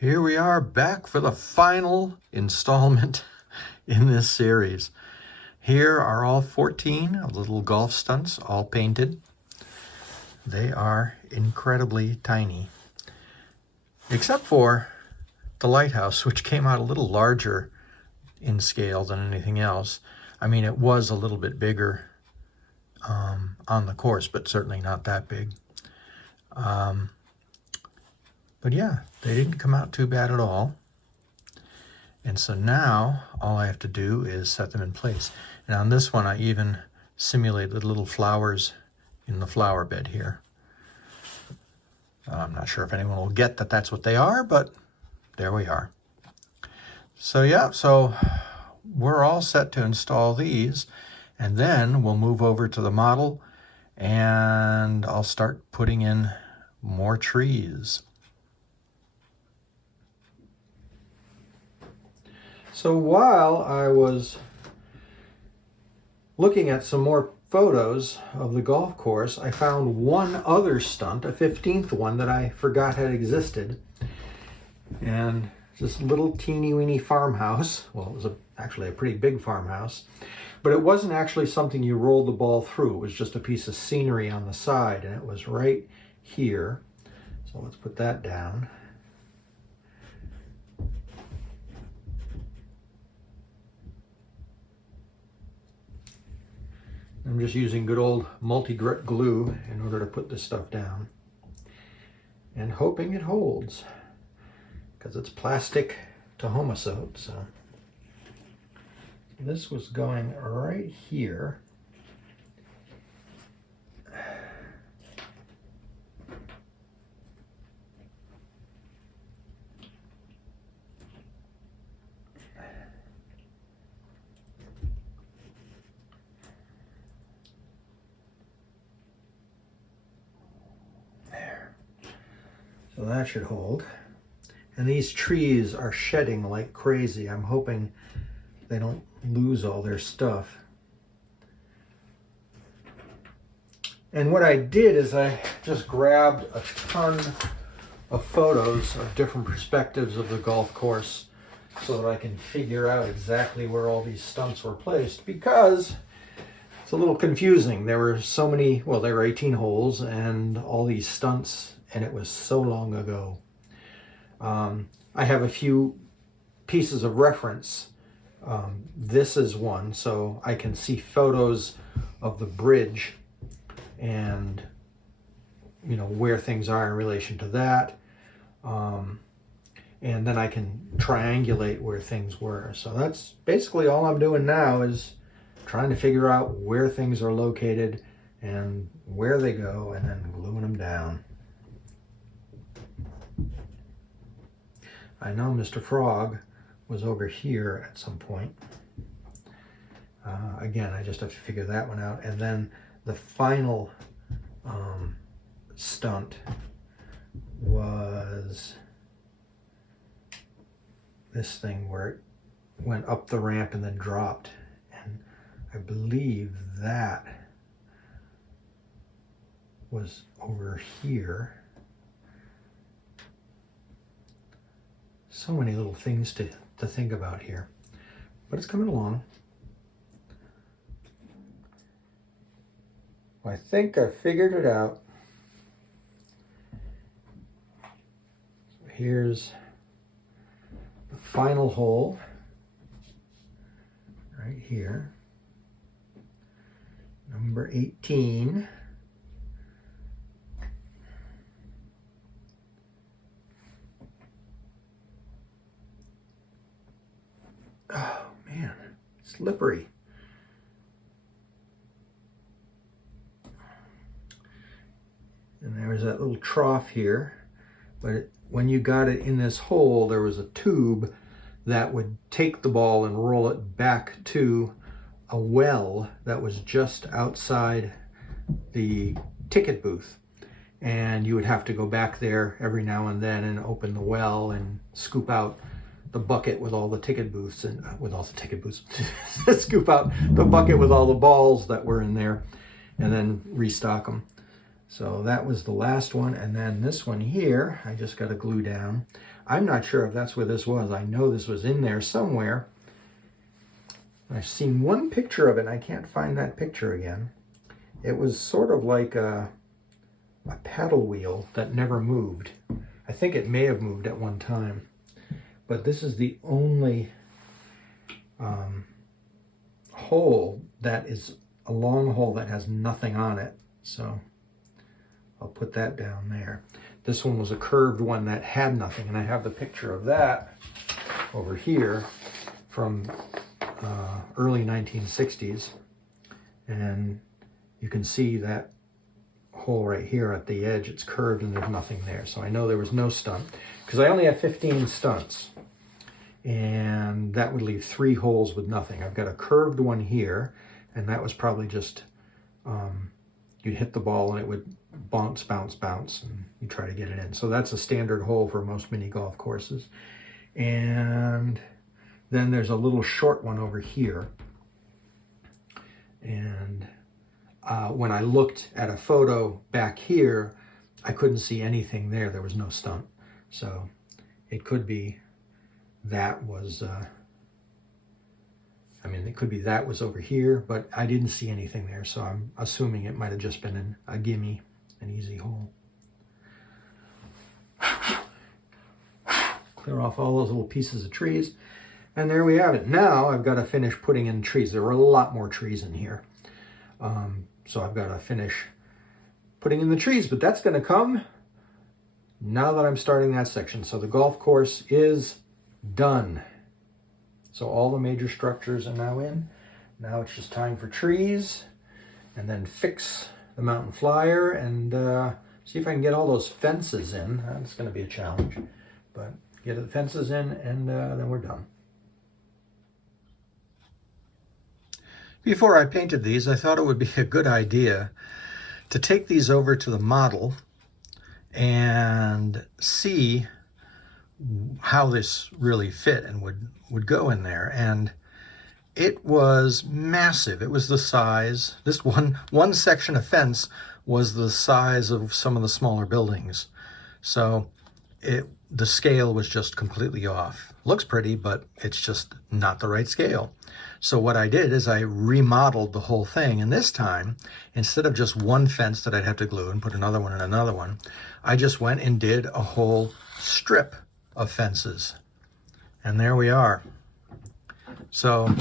Here we are back for the final installment in this series. Here are all 14 of the little golf stunts, all painted. They are incredibly tiny, except for the lighthouse, which came out a little larger in scale than anything else. I mean, it was a little bit bigger on the course, but certainly not that big. But yeah, they didn't come out too bad at all. And so now all I have to do is set them in place. And on this one, I even simulated little flowers in the flower bed here. I'm not sure if anyone will get that that's what they are, but there we are. So yeah, so we're all set to install these, and then we'll move over to the model and I'll start putting in more trees. So while I was looking at some more photos of the golf course, I found one other stunt, a 15th one that I forgot had existed. And this little teeny weeny farmhouse. Well, it was actually a pretty big farmhouse, but it wasn't actually something you rolled the ball through. It was just a piece of scenery on the side, and it was right here. So let's put that down. I'm just using good old multi-grit glue in order to put this stuff down and hoping it holds, because it's plastic to homosote. So this was going right here. So that should hold. And these trees are shedding like crazy. I'm hoping they don't lose all their stuff. And what I did is I just grabbed a ton of photos of different perspectives of the golf course so that I can figure out exactly where all these stunts were placed, because it's a little confusing. There were so many, well, there were 18 holes and all these stunts, and it was so long ago. I have a few pieces of reference. This is one, so I can see photos of the bridge and, you know, where things are in relation to that. And then I can triangulate where things were. So that's basically all I'm doing now, is trying to figure out where things are located and where they go, and then gluing them down. I know Mr. Frog was over here at some point. Again, I just have to figure that one out. And then the final stunt was this thing where it went up the ramp and then dropped. And I believe that was over here. So many little things to think about here, but it's coming along. I think I figured it out. So here's the final hole right here, number 18. Oh man, slippery. And there's that little trough here, but when you got it in this hole, there was a tube that would take the ball and roll it back to a well that was just outside the ticket booth. And you would have to go back there every now and then and open the well and scoop out the bucket with all the ticket booths, and scoop out the bucket with all the balls that were in there and then restock them. So that was the last one. And then this one here, I just got to glue down. I'm not sure if that's where this was. I know this was in there somewhere. I've seen one picture of it, and I can't find that picture again. It was sort of like a paddle wheel that never moved. I think it may have moved at one time. But this is the only hole that is a long hole that has nothing on it. So I'll put that down there. This one was a curved one that had nothing, and I have the picture of that over here from early 1960s. And you can see that hole right here at the edge. It's curved and there's nothing there. So I know there was no stunt, because I only have 15 stunts. And that would leave 3 holes with nothing. I've got a curved one here, and that was probably just, you'd hit the ball and it would bounce, bounce, bounce, and you try to get it in. So that's a standard hole for most mini golf courses. And then there's a little short one over here. And when I looked at a photo back here, I couldn't see anything there. There was no stunt. So it could be that was, it could be that was over here, but I didn't see anything there. So I'm assuming it might have just been a gimme, an easy hole. Clear off all those little pieces of trees. And there we have it. Now I've got to finish putting in trees. There were a lot more trees in here. So I've got to finish putting in the trees, but that's going to come now that I'm starting that section. So the golf course is done. So all the major structures are now in. Now it's just time for trees, and then fix the mountain flyer, and see if I can get all those fences in. That's going to be a challenge, but get the fences in, and then we're done. Before I painted these, I thought it would be a good idea to take these over to the model and see how this really fit and would go in there. And it was massive. It was the size, this one section of fence was the size of some of the smaller buildings. So the scale was just completely off. Looks pretty, but it's just not the right scale. So what I did is I remodeled the whole thing, and this time, instead of just one fence that I'd have to glue and put another one and another one, I just went and did a whole strip of fences. And there we are. So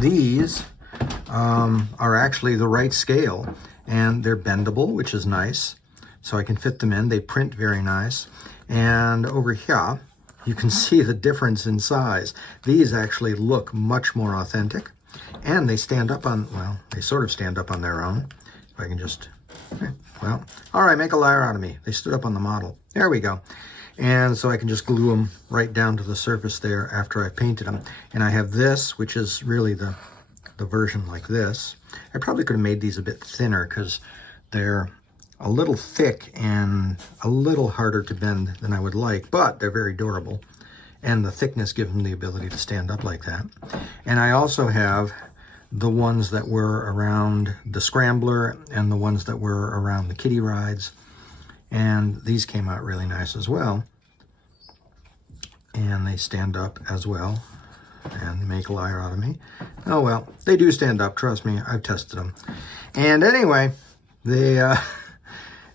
these are actually the right scale, and they're bendable, which is nice. So I can fit them in. They print very nice. And over here, you can see the difference in size. These actually look much more authentic, and they stand up on, well, they sort of stand up on their own. If I can just, well, all right, make a liar out of me. They stood up on the model. There we go. And so I can just glue them right down to the surface there after I painted them. And I have this, which is really the version like this. I probably could have made these a bit thinner because they're a little thick and a little harder to bend than I would like, but they're very durable. And the thickness gives them the ability to stand up like that. And I also have the ones that were around the Scrambler and the ones that were around the kiddie rides. And these came out really nice as well. And they stand up as well and make a liar out of me. Oh well, they do stand up, trust me, I've tested them. And anyway,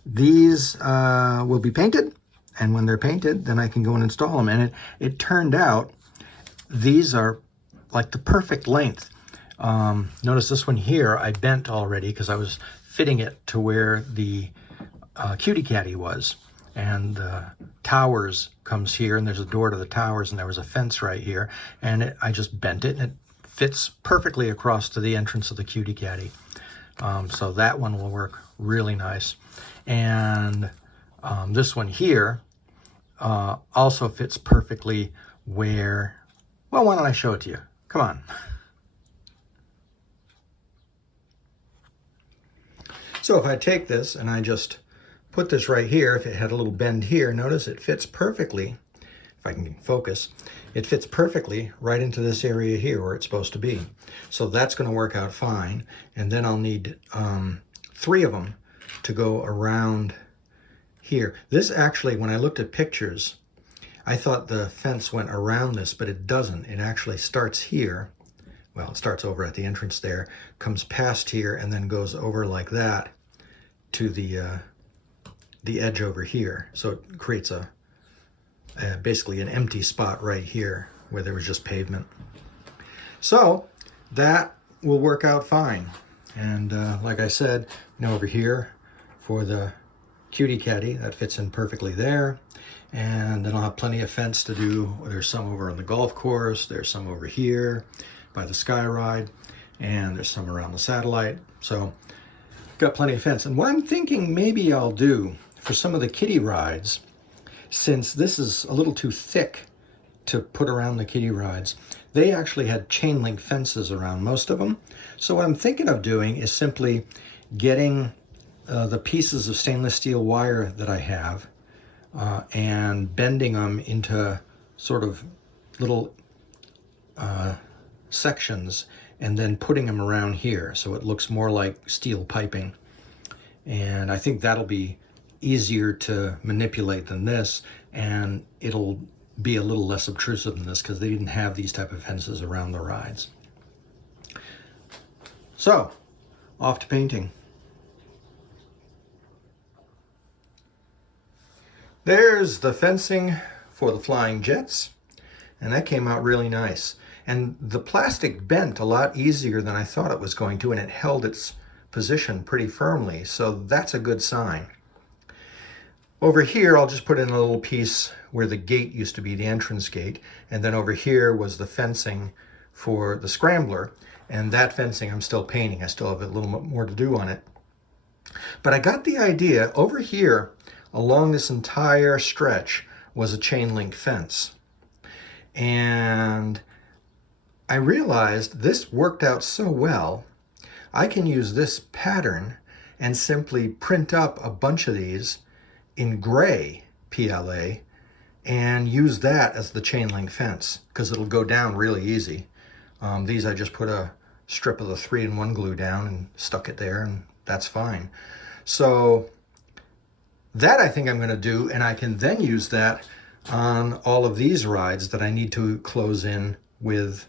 these will be painted, and when they're painted, then I can go and install them. And it turned out these are like the perfect length. Notice this one here, I bent already because I was fitting it to where the cutie caddy was. And the towers comes here, and there's a door to the towers, and there was a fence right here. And I just bent it, and it fits perfectly across to the entrance of the cutie caddy. So that one will work really nice. And this one here also fits perfectly where, well, why don't I show it to you? Come on. So if I take this and I just put this right here, if it had a little bend here, notice it fits perfectly. If I can focus, it fits perfectly right into this area here where it's supposed to be. So that's going to work out fine. And then I'll need 3 of them to go around here. This actually, when I looked at pictures, I thought the fence went around this, but it doesn't. It actually starts here. Well, it starts over at the entrance there, comes past here, and then goes over like that to the edge over here. So it creates basically an empty spot right here where there was just pavement. So that will work out fine. And like I said, over here for the cutie catty, that fits in perfectly there. And then I'll have plenty of fence to do. There's some over on the golf course, there's some over here by the sky ride, and there's some around the satellite. So got plenty of fence. And what I'm thinking maybe I'll do for some of the kiddie rides, since this is a little too thick to put around the kiddie rides, they actually had chain link fences around most of them. So what I'm thinking of doing is simply getting the pieces of stainless steel wire that I have and bending them into sort of little sections and then putting them around here so it looks more like steel piping. And I think that'll be easier to manipulate than this, and it'll be a little less obtrusive than this because they didn't have these type of fences around the rides. So, off to painting. There's the fencing for the flying jets, and that came out really nice. And the plastic bent a lot easier than I thought it was going to, and it held its position pretty firmly, so that's a good sign. Over here, I'll just put in a little piece where the gate used to be, the entrance gate, and then over here was the fencing for the scrambler, and that fencing I'm still painting. I still have a little bit more to do on it. But I got the idea, over here, along this entire stretch, was a chain link fence. And I realized this worked out so well, I can use this pattern and simply print up a bunch of these in gray PLA and use that as the chain link fence because it'll go down really easy. These I just put a strip of the 3-in-1 glue down and stuck it there, and that's fine. So that I think I'm going to do, and I can then use that on all of these rides that I need to close in with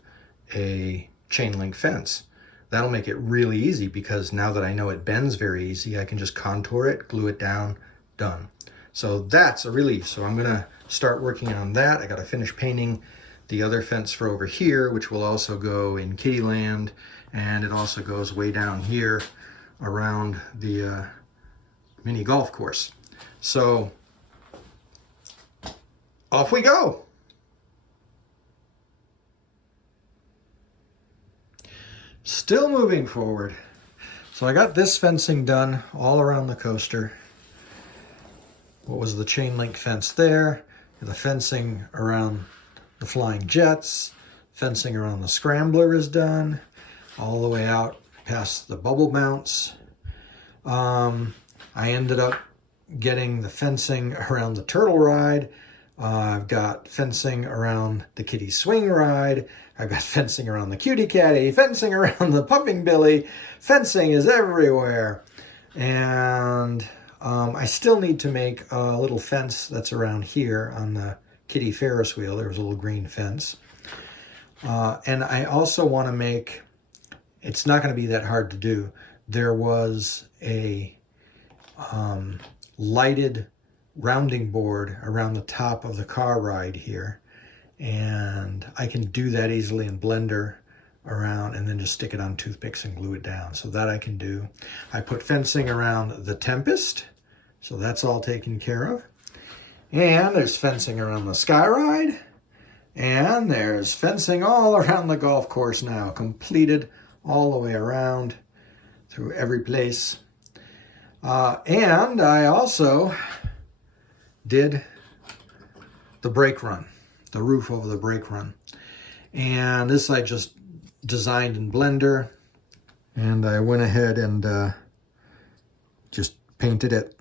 a chain link fence. That'll make it really easy because now that I know it bends very easy, I can just contour it, glue it down, done. So that's a relief. So I'm gonna start working on that. I gotta finish painting the other fence for over here, which will also go in Kittyland, and it also goes way down here around the mini golf course. So off we go. Still moving forward. So I got this fencing done all around the coaster. What was the chain link fence there? The fencing around the flying jets. Fencing around the scrambler is done. All the way out past the bubble mounts. I ended up getting the fencing around the turtle ride. I've got fencing around the kiddie swing ride. I've got fencing around the cutie catty, fencing around the pumping billy. Fencing is everywhere. And I still need to make a little fence that's around here on the kiddie Ferris wheel. There was a little green fence. And I also want to make, it's not going to be that hard to do. There was a lighted rounding board around the top of the car ride here, and I can do that easily in Blender around and then just stick it on toothpicks and glue it down. So that I can do. I put fencing around the Tempest, so that's all taken care of. And there's fencing around the Sky Ride, and there's fencing all around the golf course now, completed all the way around through every place. And I also did the brake run, the roof over the brake run. And this I just designed in Blender, and I went ahead and just painted it.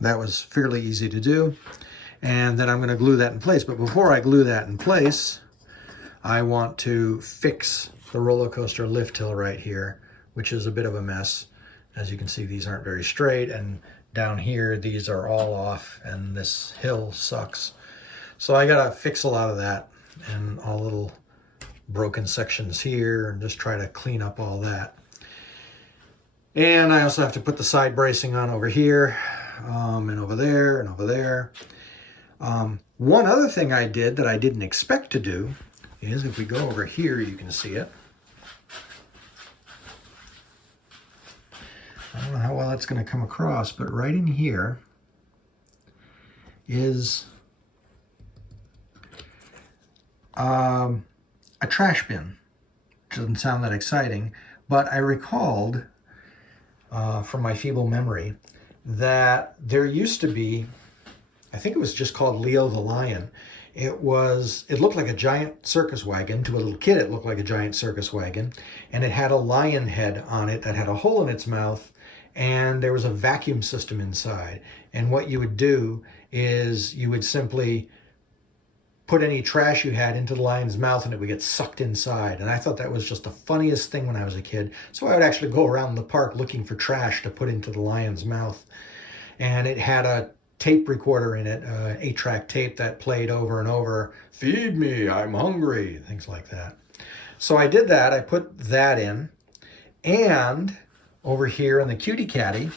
That was fairly easy to do. And then I'm going to glue that in place. But before I glue that in place, I want to fix the roller coaster lift hill right here, which is a bit of a mess. As you can see, these aren't very straight, and down here these are all off, and this hill sucks. So I gotta fix a lot of that and all little broken sections here and just try to clean up all that. And I also have to put the side bracing on over here, and over there and over there. One other thing I did that I didn't expect to do is, if we go over here, you can see it. I don't know how well that's going to come across, but right in here is a trash bin. Doesn't sound that exciting, but I recalled from my feeble memory that there used to be, I think it was just called Leo the Lion. It looked like a giant circus wagon. To a little kid, it looked like a giant circus wagon. And it had a lion head on it that had a hole in its mouth, and there was a vacuum system inside. And what you would do is you would simply put any trash you had into the lion's mouth and it would get sucked inside. And I thought that was just the funniest thing when I was a kid. So I would actually go around the park looking for trash to put into the lion's mouth. And it had a tape recorder in it, 8-track tape that played over and over, "Feed me, I'm hungry," things like that. So I did that. I put that in. And over here in the Cutie Caddy,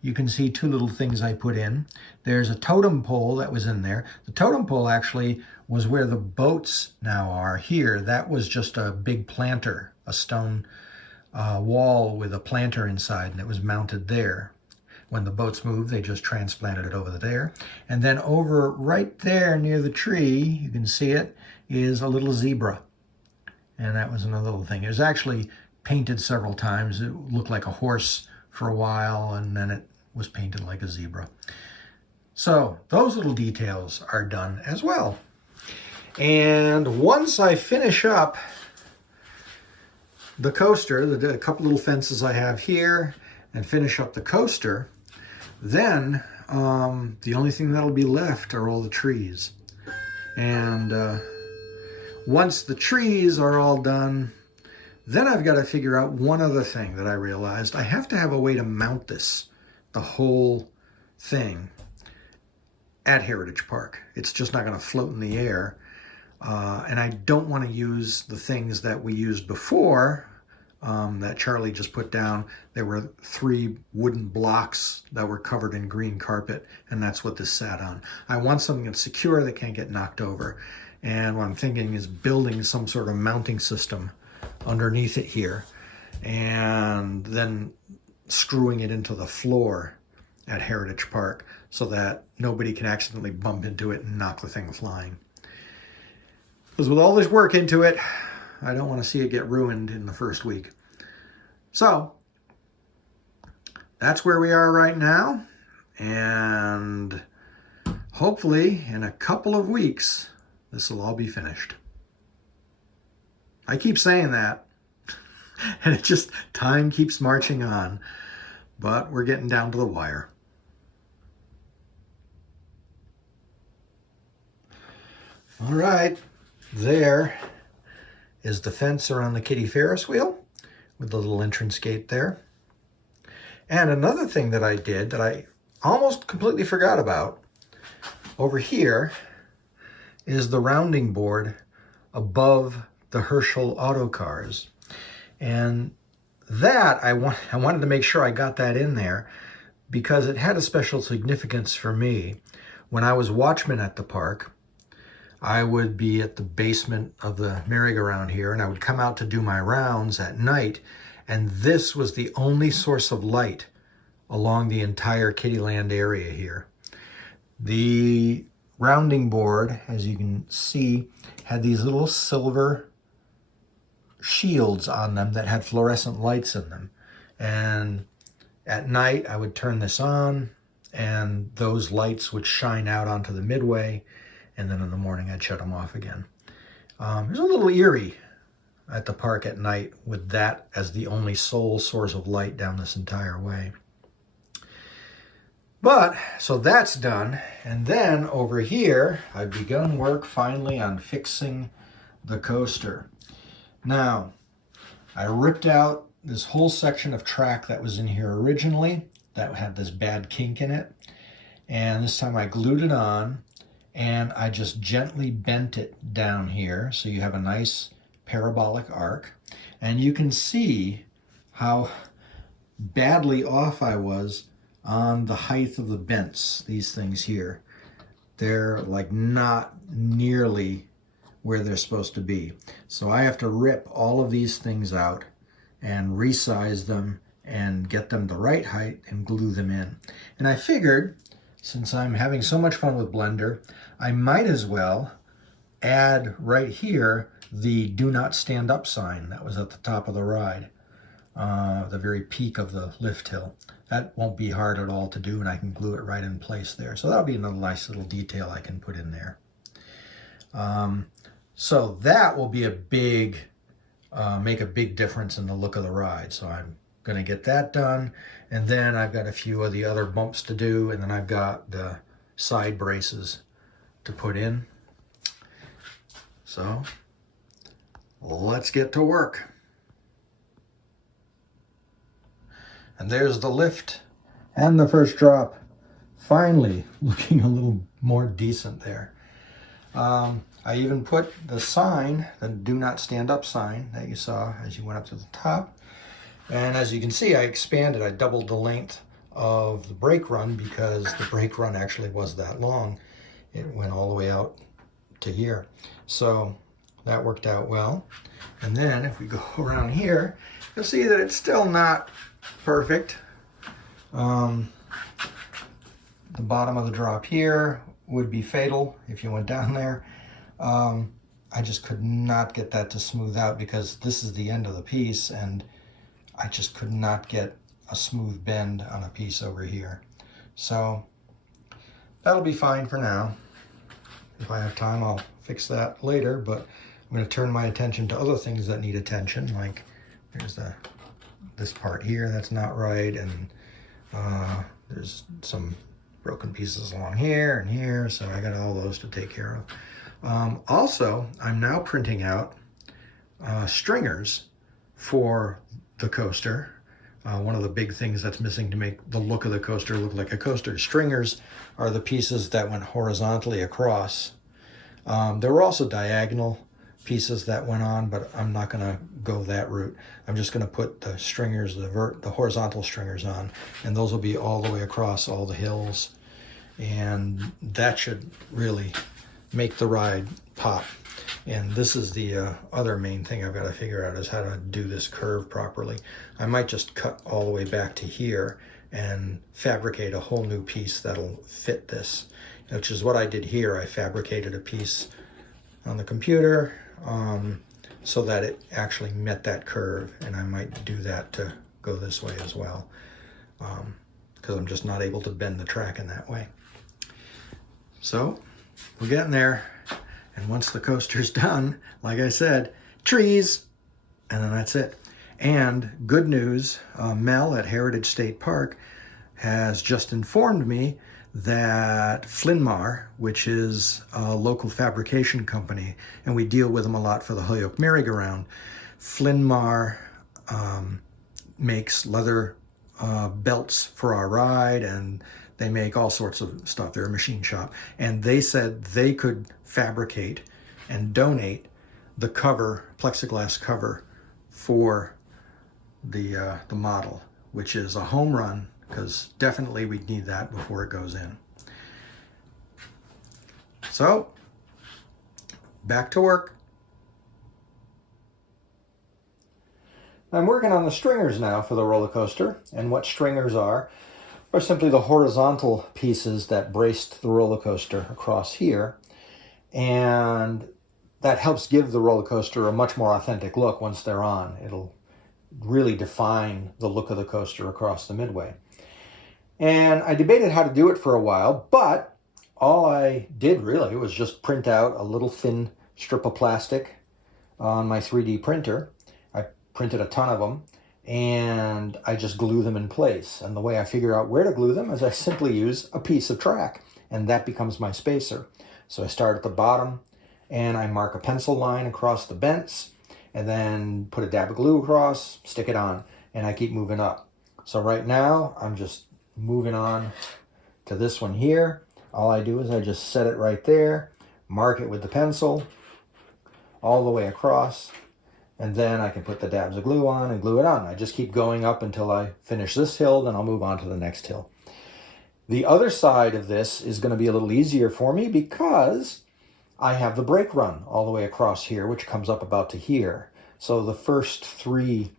you can see two little things I put in. There's a totem pole that was in there. The totem pole actually was where the boats now are here. That was just a big planter, a stone wall with a planter inside, and it was mounted there. When the boats moved, they just transplanted it over there. And then over right there near the tree, you can see it, is a little zebra. And that was another little thing. It was actually painted several times. It looked like a horse for a while, and then it was painted like a zebra. So those little details are done as well. And once I finish up the coaster, the couple little fences I have here, and finish up the coaster, then the only thing that'll be left are all the trees. And once the trees are all done, then I've got to figure out one other thing that I realized. I have to have a way to mount this, the whole thing, at Heritage Park. It's just not going to float in the air. And I don't want to use the things that we used before, that Charlie just put down. There were 3 wooden blocks that were covered in green carpet, and that's what this sat on. I want something that's secure that can't get knocked over. And what I'm thinking is building some sort of mounting system underneath it here, and then screwing it into the floor at Heritage Park so that nobody can accidentally bump into it and knock the thing flying. Because with all this work into it, I don't want to see it get ruined in the first week. So that's where we are right now. And hopefully in a couple of weeks, this will all be finished. I keep saying that, and it just, time keeps marching on. But we're getting down to the wire. All right, there is the fence around the kiddie Ferris wheel with the little entrance gate there. And another thing that I did that I almost completely forgot about, over here is the rounding board above the Herschel auto cars. And that, I wanted to make sure I got that in there because it had a special significance for me. When I was watchman at the park, I would be at the basement of the merry-go-round here, and I would come out to do my rounds at night, and this was the only source of light along the entire Kiddieland area here. The rounding board, as you can see, had these little silver shields on them that had fluorescent lights in them. And at night, I would turn this on, and those lights would shine out onto the midway, and then in the morning, I'd shut them off again. It was a little eerie at the park at night with that as the only sole source of light down this entire way. But, so that's done. And then over here, I've begun work finally on fixing the coaster. Now, I ripped out this whole section of track that was in here originally that had this bad kink in it. And this time I glued it on. and I just gently bent it down here so you have a nice parabolic arc. And you can see how badly off I was on the height of the bents, these things here. They're like not nearly where they're supposed to be. So I have to rip all of these things out and resize them and get them the right height and glue them in. And I figured, since I'm having so much fun with Blender, I might as well add right here the do not stand up sign that was at the top of the ride, the very peak of the lift hill. That won't be hard at all to do, and I can glue it right in place there. So that'll be another nice little detail I can put in there. So that will be a big, make a big difference in the look of the ride. So I'm going to get that done, and then I've got a few of the other bumps to do, and then I've got the side braces to put in. So let's get to work. And there's the lift and the first drop, finally looking a little more decent there. I even put the sign, the do not stand up sign that you saw as you went up to the top. And as you can see, I expanded, I doubled the length of the brake run because the brake run actually was that long. It went all the way out to here. So that worked out well. And then if we go around here, you'll see that it's still not perfect. The bottom of the drop here would be fatal if you went down there. I just could not get that to smooth out because this is the end of the piece, and I just could not get a smooth bend on a piece over here. So that'll be fine for now. If I have time, I'll fix that later, but I'm going to turn my attention to other things that need attention, like there's this part here that's not right, and there's some broken pieces along here and here, so I got all those to take care of. Also, I'm now printing out stringers for the coaster. One of the big things that's missing to make the look of the coaster look like a coaster. Stringers are the pieces that went horizontally across. There were also diagonal pieces that went on, but I'm not going to go that route. I'm just going to put the stringers, the horizontal stringers on, and those will be all the way across all the hills. And that should really make the ride pop. And this is the other main thing I've got to figure out, is how to do this curve properly. I might just cut all the way back to here and fabricate a whole new piece that'll fit this, which is what I did here. I fabricated a piece on the computer so that it actually met that curve, and I might do that to go this way as well, because I'm just not able to bend the track in that way. So we're getting there. And once the coaster's done, like I said, trees, and then that's it. And good news, Mel at Heritage State Park has just informed me that Flinmar, which is a local fabrication company, and we deal with them a lot for the Holyoke Merry-Go-Round, Flinmar makes leather belts for our ride, and they make all sorts of stuff. They're a machine shop. And they said they could fabricate and donate the cover, plexiglass cover, for the model, which is a home run, because definitely we need that before it goes in. So, back to work. I'm working on the stringers now for the roller coaster, and what stringers are simply the horizontal pieces that braced the roller coaster across here, and that helps give the roller coaster a much more authentic look once they're on. It'll really define the look of the coaster across the midway. And I debated how to do it for a while, but all I did really was just print out a little thin strip of plastic on my 3D printer. I printed a ton of them, and I just glue them in place. And the way I figure out where to glue them is I simply use a piece of track, and that becomes my spacer. So I start at the bottom, and I mark a pencil line across the bents, and then put a dab of glue across, stick it on, and I keep moving up. So right now, I'm just moving on to this one here. all I do is I just set it right there, mark it with the pencil all the way across, and then I can put the dabs of glue on and glue it on. I just keep going up until I finish this hill, then I'll move on to the next hill. The other side of this is going to be a little easier for me because I have the brake run all the way across here, which comes up about to here. So the first three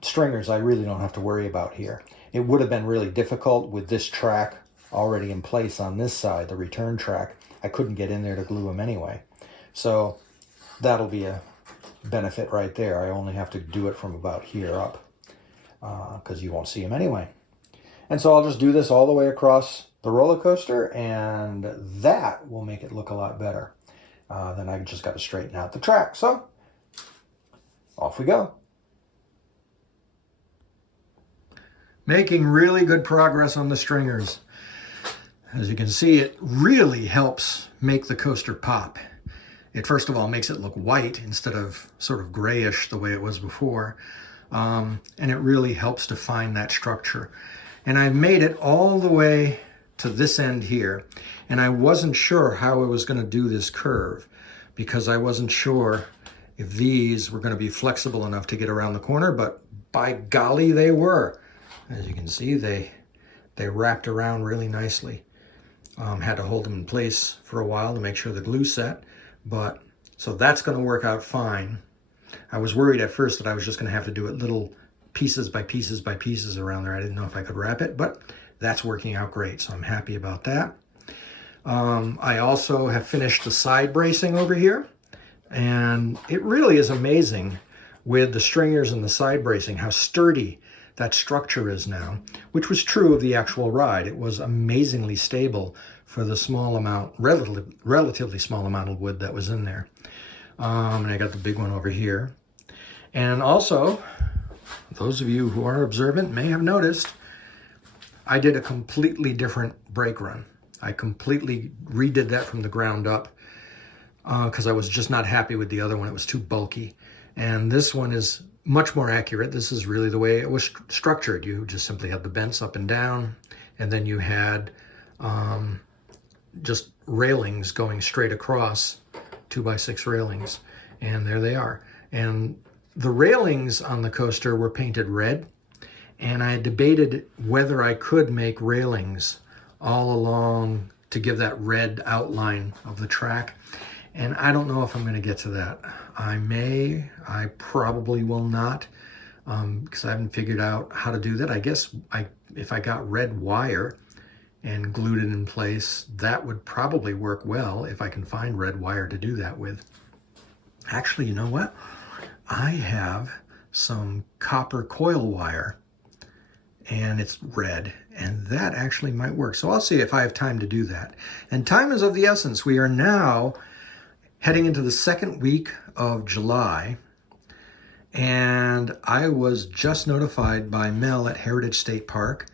stringers I really don't have to worry about here. It would have been really difficult with this track already in place on this side, the return track. I couldn't get in there to glue them anyway. So that'll be a benefit right there. I only have to do it from about here up because you won't see them anyway. And so I'll just do this all the way across the roller coaster, and that will make it look a lot better. Then I just got to straighten out the track. So off we go. Making really good progress on the stringers. As you can see, it really helps make the coaster pop. It first of all makes it look white instead of sort of grayish the way it was before. And it really helps define that structure. And I've made it all the way to this end here. And I wasn't sure how I was going to do this curve because I wasn't sure if these were going to be flexible enough to get around the corner, but by golly, they were. As you can see, they wrapped around really nicely. Had to hold them in place for a while to make sure the glue set, but so that's going to work out fine. I was worried at first that I was just going to have to do it little pieces by pieces by pieces around there. I didn't know if I could wrap it, but that's working out great, so I'm happy about that. I also have finished the side bracing over here, and it really is amazing with the stringers and the side bracing how sturdy that structure is now, which was true of the actual ride. It was amazingly stable for the small amount, relatively small amount of wood that was in there. And I got the big one over here. And also, those of you who are observant may have noticed, I did a completely different brake run. I completely redid that from the ground up because I was just not happy with the other one. It was too bulky. And this one is much more accurate. This is really the way it was structured. You just simply had the bends up and down, and then you had just railings going straight across, 2x6 railings, and there they are. And the railings on the coaster were painted red, and I debated whether I could make railings all along to give that red outline of the track. And I don't know if I'm going to get to that. I may, I probably will not, because I haven't figured out how to do that. I guess if I got red wire and glued it in place, that would probably work well if I can find red wire to do that with. Actually, you know what? I have some copper coil wire, and it's red, and that actually might work. So I'll see if I have time to do that. And time is of the essence. We are now heading into the second week of July, and I was just notified by Mel at Heritage State Park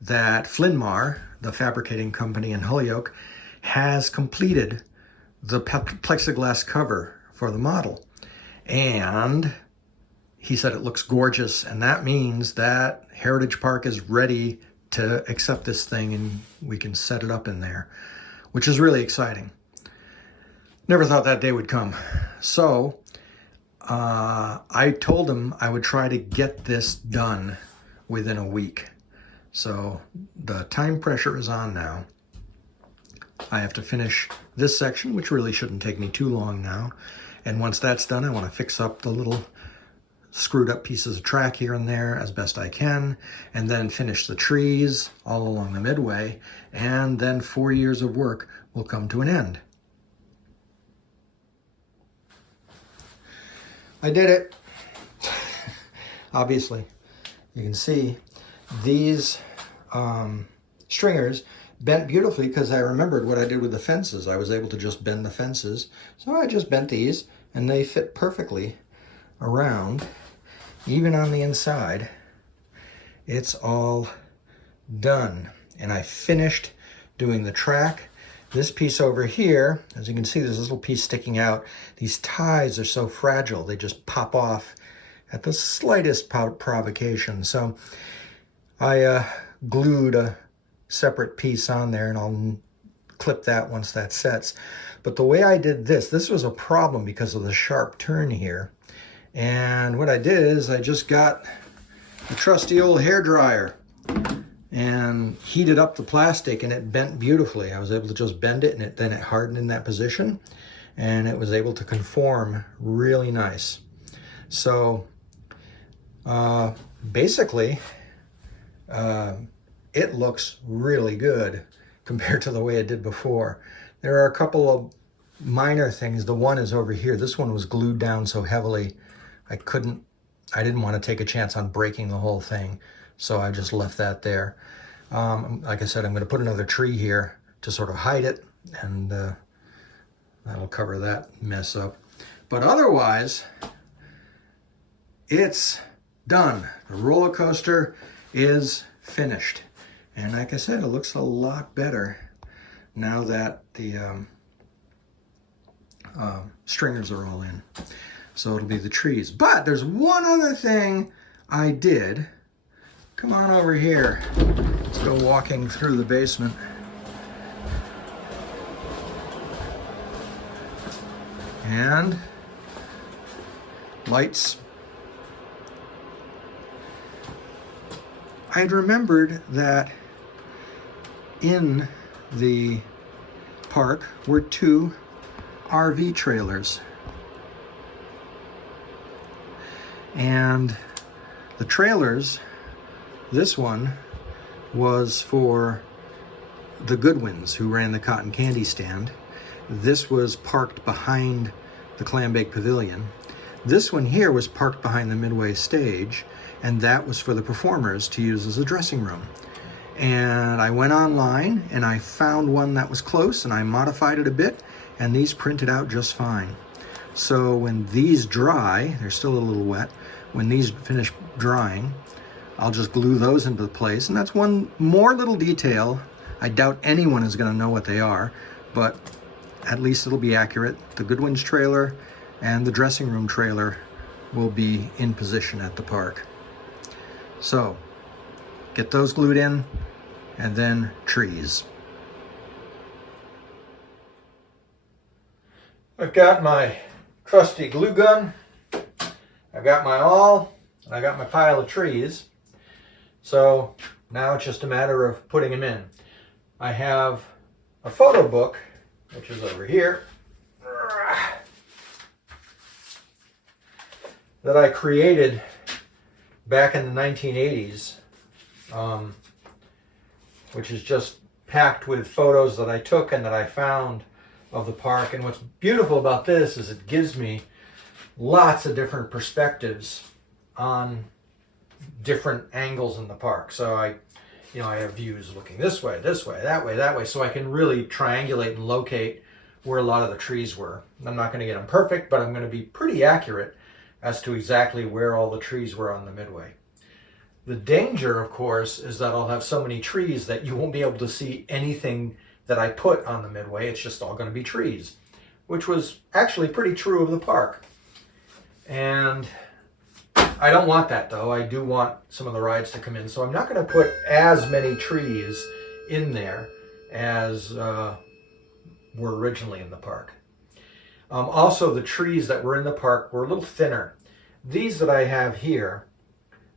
that Flinmar, the fabricating company in Holyoke, has completed the plexiglass cover for the model. And he said it looks gorgeous, and that means that Heritage Park is ready to accept this thing and we can set it up in there, which is really exciting. Never thought that day would come. So I told him I would try to get this done within a week. So the time pressure is on now. I have to finish this section, which really shouldn't take me too long now. And once that's done, I want to fix up the little screwed up pieces of track here and there as best I can, and then finish the trees all along the midway. And then 4 years of work will come to an end. I did it. Obviously, you can see these stringers bent beautifully because I remembered what I did with the fences. I was able to just bend the fences. So I just bent these and they fit perfectly around, even on the inside. It's all done. And I finished doing the track. This piece over here, as you can see, there's this little piece sticking out. These ties are so fragile, they just pop off at the slightest provocation. So I glued a separate piece on there, and I'll clip that once that sets. But the way I did this was a problem because of the sharp turn here. And what I did is I just got a trusty old hair dryer and heated up the plastic, and it bent beautifully. I was able to just bend it, and then it hardened in that position, and it was able to conform really nice. So basically, it looks really good compared to the way it did before. There are a couple of minor things. The one is over here. This one was glued down so heavily I didn't want to take a chance on breaking the whole thing, so I just left that there. Like I said, I'm going to put another tree here to sort of hide it, and that'll cover that mess up. But otherwise, it's done. The roller coaster is finished. And like I said, it looks a lot better now that the stringers are all in. So it'll be the trees. But there's one other thing I did. Come on over here. Let's go walking through the basement. And lights. I had remembered that in the park were 2 RV trailers. And the trailers, this one was for the Goodwins who ran the cotton candy stand. This was parked behind the Clam Bake Pavilion. This one here was parked behind the Midway stage, and that was for the performers to use as a dressing room. And I went online and I found one that was close, and I modified it a bit, and these printed out just fine. So when these dry, they're still a little wet, when these finish drying, I'll just glue those into place. And that's one more little detail. I doubt anyone is going to know what they are, but at least it'll be accurate. The Goodwin's trailer and the dressing room trailer will be in position at the park. So get those glued in, and then trees. I've got my trusty glue gun, I've got my awl, and I got my pile of trees. So now it's just a matter of putting them in. I have a photo book, which is over here, that I created back in the 1980s, which is just packed with photos that I took and that I found of the park. And what's beautiful about this is it gives me lots of different perspectives on different angles in the park. So I have views looking this way, that way, so I can really triangulate and locate where a lot of the trees were. I'm not going to get them perfect, but I'm going to be pretty accurate as to exactly where all the trees were on the Midway. The danger, of course, is that I'll have so many trees that you won't be able to see anything that I put on the Midway. It's just all going to be trees, which was actually pretty true of the park. And I don't want that, though. I do want some of the rides to come in, so I'm not going to put as many trees in there as were originally in the park. Also, the trees that were in the park were a little thinner. These that I have here,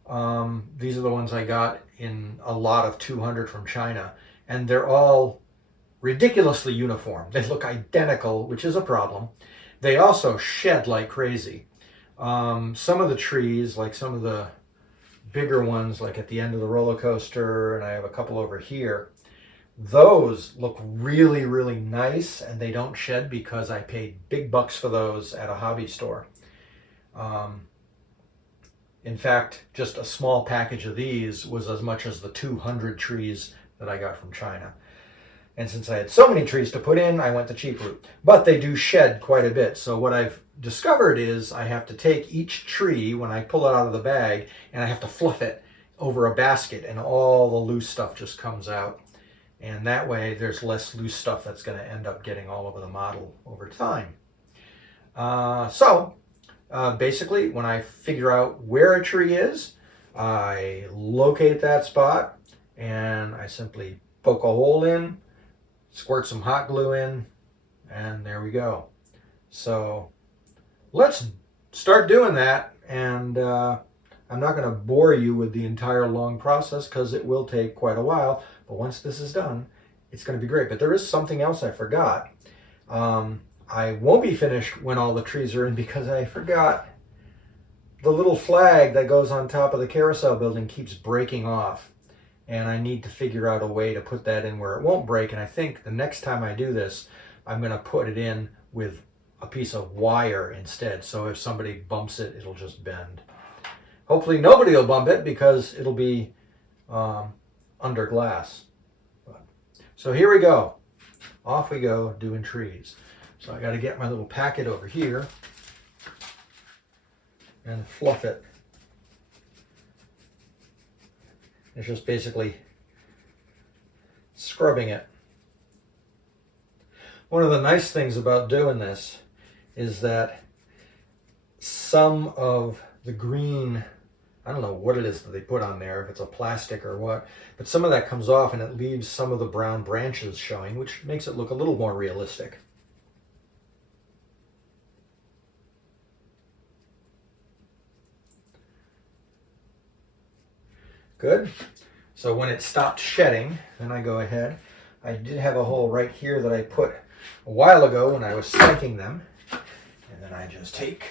these are the ones I got in a lot of 200 from China, and they're all ridiculously uniform. They look identical, which is a problem. They also shed like crazy. Some of the trees, like some of the bigger ones, like at the end of the roller coaster, and I have a couple over here, those look really, really nice, and they don't shed because I paid big bucks for those at a hobby store. In fact, just a small package of these was as much as the 200 trees that I got from China. And since I had so many trees to put in, I went the cheap route. But they do shed quite a bit. So what I've discovered is I have to take each tree when I pull it out of the bag, and I have to fluff it over a basket, and all the loose stuff just comes out. And that way there's less loose stuff that's going to end up getting all over the model over time. Basically, when I figure out where a tree is, I locate that spot, and I simply poke a hole in, squirt some hot glue in, and there we go. So let's start doing that, and I'm not going to bore you with the entire long process because it will take quite a while, but once this is done, it's going to be great. But there is something else I forgot. I won't be finished when all the trees are in because I forgot the little flag that goes on top of the carousel building keeps breaking off, and I need to figure out a way to put that in where it won't break. And I think the next time I do this, I'm going to put it in with a piece of wire instead, so if somebody bumps it, it'll just bend. Hopefully nobody will bump it because it'll be under glass. So here we go. Off we go doing trees. So I got to get my little packet over here and fluff it. It's just basically scrubbing it. One of the nice things about doing this is that some of the green, I don't know what it is that they put on there, if it's a plastic or what, but some of that comes off and it leaves some of the brown branches showing, which makes it look a little more realistic. Good. So when it stopped shedding, then I go ahead. I did have a hole right here that I put a while ago when I was sinking them. And then I just take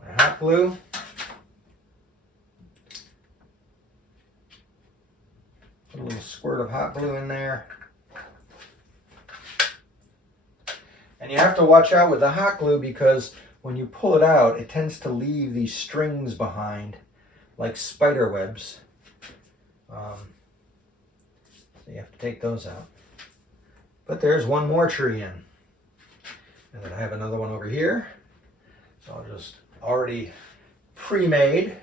my hot glue, put a little squirt of hot glue in there. And you have to watch out with the hot glue because when you pull it out, it tends to leave these strings behind like spider webs. So you have to take those out. But there's one more tree in. And then I have another one over here. So I'll just already pre-made.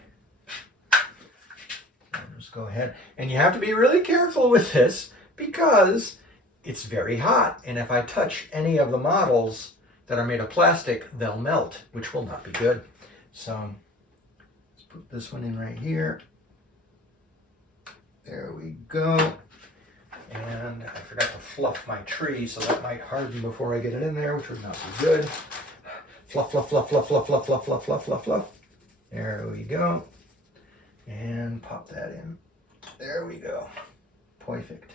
I'll just go ahead. And you have to be really careful with this because it's very hot. And if I touch any of the models that are made of plastic, they'll melt, which will not be good. So let's put this one in right here. There we go. And I forgot to fluff my tree, so that might harden before I get it in there, which would not be good. Fluff, fluff, fluff, fluff, fluff, fluff, fluff, fluff, fluff, fluff, fluff. There we go. And pop that in. There we go. Perfect.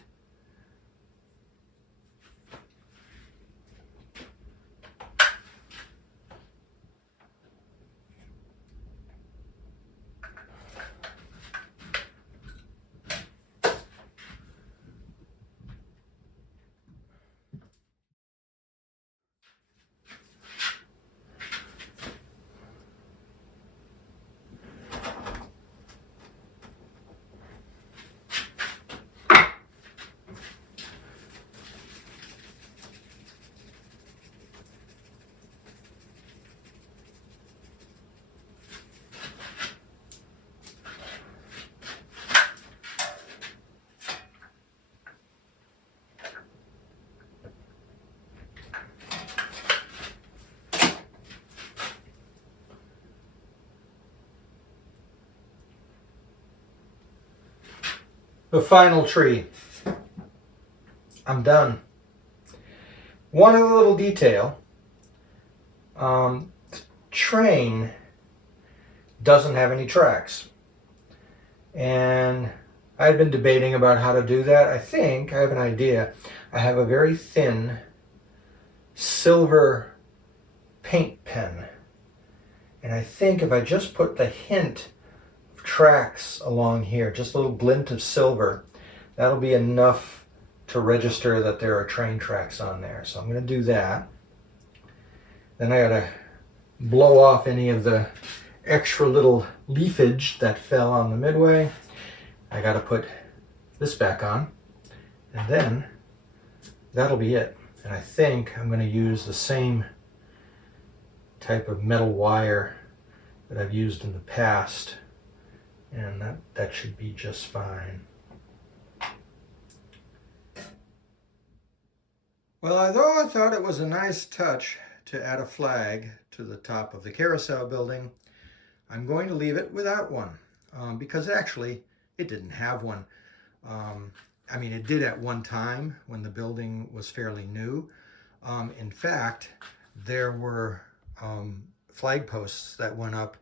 The final tree. I'm done. One other little detail. Train doesn't have any tracks. And I've been debating about how to do that. I think I have an idea. I have a very thin silver paint pen. And I think if I just put the hint tracks along here, just a little glint of silver, that'll be enough to register that there are train tracks on there. So I'm going to do that. Then I got to blow off any of the extra little leafage that fell on the midway. I got to put this back on, and then that'll be it. And I think I'm going to use the same type of metal wire that I've used in the past, and that should be just fine. Well, although I thought it was a nice touch to add a flag to the top of the carousel building, I'm going to leave it without one, because actually it didn't have one. I mean, it did at one time when the building was fairly new. In fact, there were flag posts that went up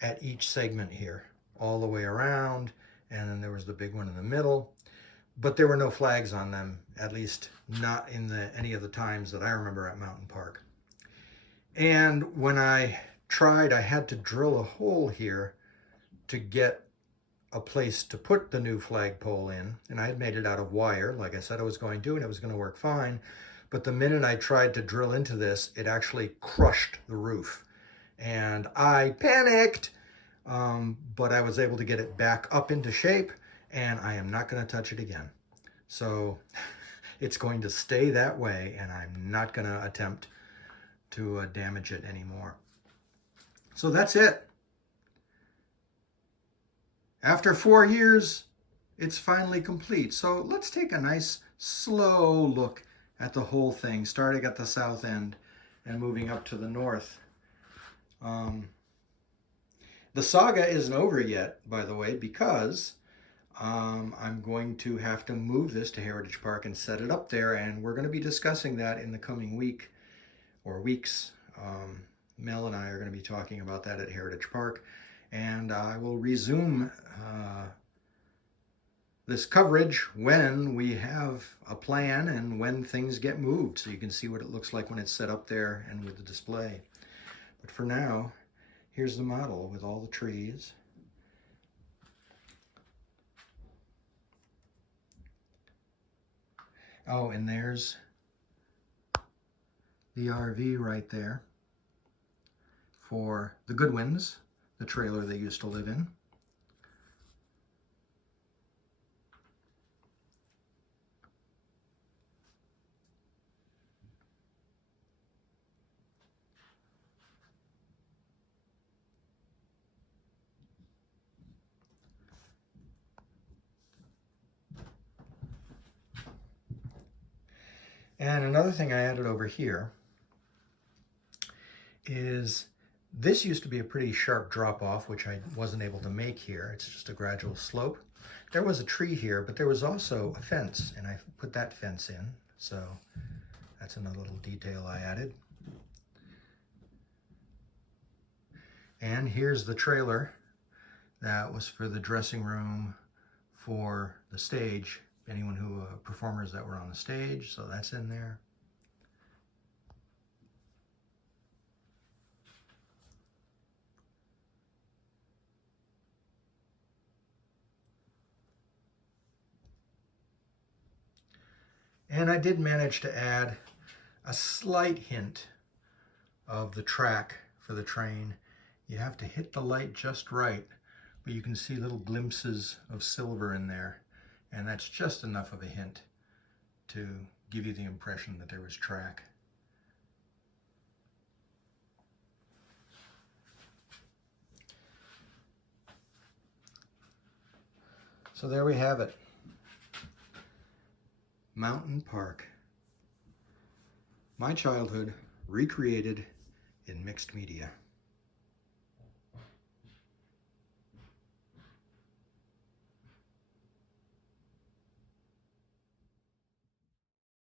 at each segment here, all the way around, and then there was the big one in the middle. But there were no flags on them, at least not in any of the times that I remember at Mountain Park. And when I tried, I had to drill a hole here to get a place to put the new flagpole in, and I had made it out of wire, like I said I was going to, and it was going to work fine. But the minute I tried to drill into this, it actually crushed the roof, and I panicked. But I was able to get it back up into shape, and I am not going to touch it again. So it's going to stay that way, and I'm not going to attempt to damage it anymore. So that's it. After 4 years, it's finally complete. So let's take a nice slow look at the whole thing, starting at the south end and moving up to the north. The saga isn't over yet, by the way, because I'm going to have to move this to Heritage Park and set it up there, and we're going to be discussing that in the coming week or weeks. Mel and I are going to be talking about that at Heritage Park, and I will resume this coverage when we have a plan and when things get moved, so you can see what it looks like when it's set up there and with the display. But for now, here's the model with all the trees. Oh, and there's the RV right there for the Goodwins, the trailer they used to live in. And another thing I added over here is this used to be a pretty sharp drop off, which I wasn't able to make here. It's just a gradual slope. There was a tree here, but there was also a fence, and I put that fence in. So that's another little detail I added. And here's the trailer that was for the dressing room for the stage. Anyone who, performers that were on the stage, so that's in there. And I did manage to add a slight hint of the track for the train. You have to hit the light just right, but you can see little glimpses of silver in there. And that's just enough of a hint to give you the impression that there was track. So there we have it. Mountain Park. My childhood recreated in mixed media.